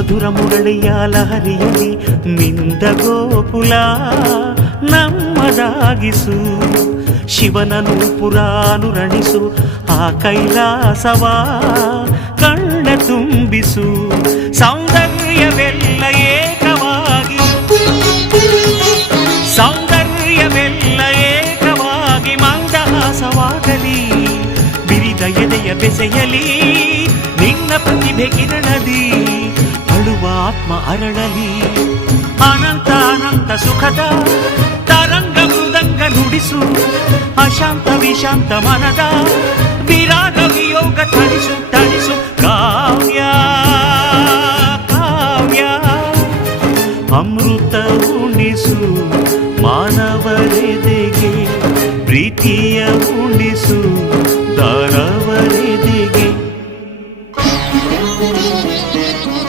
ಮಧುರ ಮುರಳಿಯ ಲಹರಿಯಲ್ಲಿ ಮಿಂದ ಗೋಕುಲ ನಮ್ಮದಾಗಿಸು. ಶಿವನನು ಪುರಾನುರಣಿಸು ಆ ಕೈಲಾಸವ ಕಣ್ಣ ತುಂಬಿಸು. ಸೌಂದರ್ಯವೆಲ್ಲ ಏಕವಾಗಿ, ಸೌಂದರ್ಯವೆಲ್ಲ ಏಕವಾಗಿ ಮಂದಹಾಸವಾಗಲಿ. ಬಿರಿದ ಎದೆಯ ಬೆಸೆಯಲಿ ನಿನ್ನ ಪ್ರತಿಭೆ ಕಿರಣದಿ. ಅಳುವ ಆತ್ಮ ಅರಳಲಿ. ಅನಂತ ಅನಂತ ಸುಖದ ತರಂಗ ಮೃದಂಗ ನುಡಿಸು. ಅಶಾಂತ ವಿಶಾಂತ ಮನದ ವಿರಾಗ ವಿಯೋಗ ತಣಿಸು ತಣಿಸು. ಕಾವ್ಯ ಕಾವ್ಯ ಅಮೃತ ಉಣಿಸು ಮಾನವರೆದೆಗೆ ಪ್ರೀತಿಯ